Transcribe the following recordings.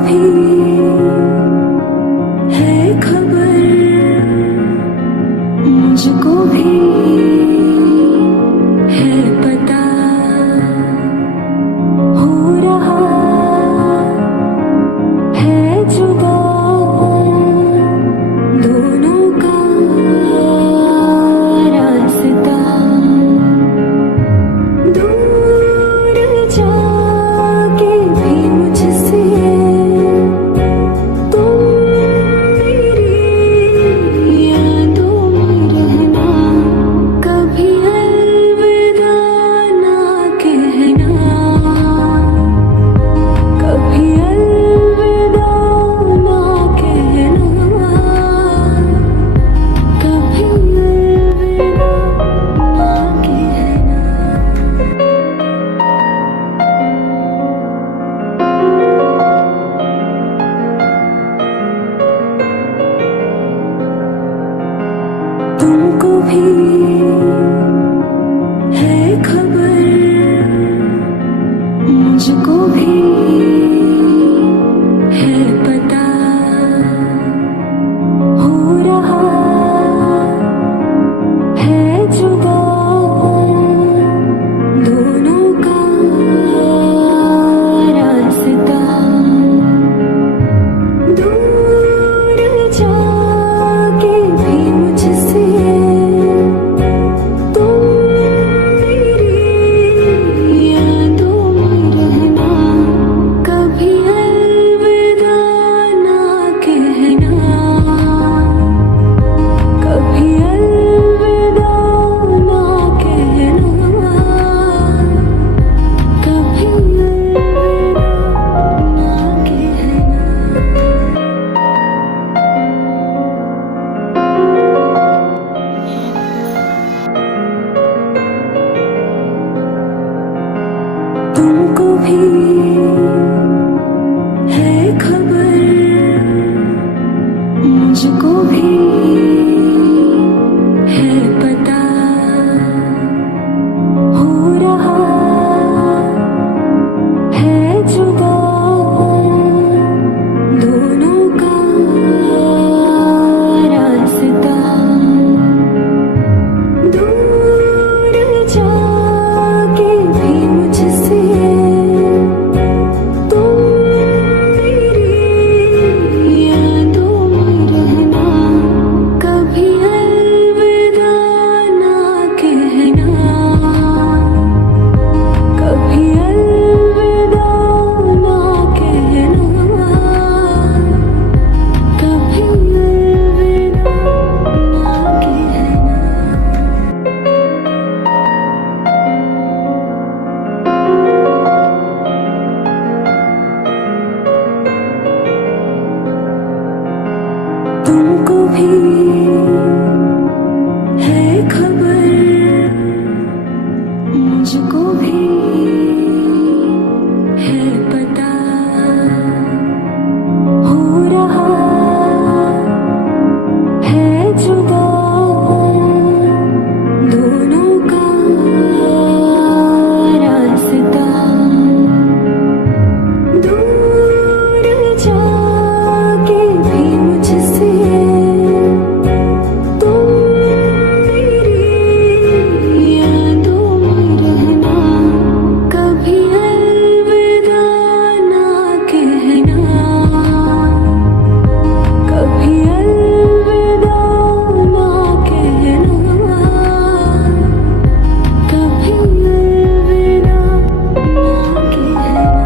भी है खबर, मुझको भी है पता, हो रहा है जुदा दोनों का रास्ता। दूर जाके भी मुझसे तुम मेरी यादों में रहना, कभी अलविदा ना कहना, कभी अलविदा ना कहना, कभी अलविदा ना कहना। तुमको भी है खबर, मुझको भी है पता, हो रहा है जुदा दोनों का रास्ता। दूर जाके भी मुझसे तुम मेरी यादों में रहना, कभी अलविदा ना कहना, कभी अलविदा ना कहना, कभी अलविदा ना कहना। तुमको भी है खबर, मुझको भी है पता, हो रहा है जुदा दोनों का रास्ता। दूर जाके भी मुझसे तुम मेरी यादों में रहना, कभी अलविदा ना कहना, कभी अलविदा ना कहना, कभी अलविदा ना कहना। तुमको भी है खबर, मुझको भी है पता, हो रहा है जुदा दोनों का रास्ता। दूर जाके भी मुझसे तुम मेरी यादों में रहना, कभी अलविदा ना कहना, कभी अलविदा ना कहना, कभी अलविदा ना कहना।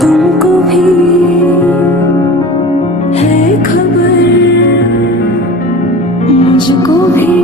तुमको भी है खबर, मुझको भी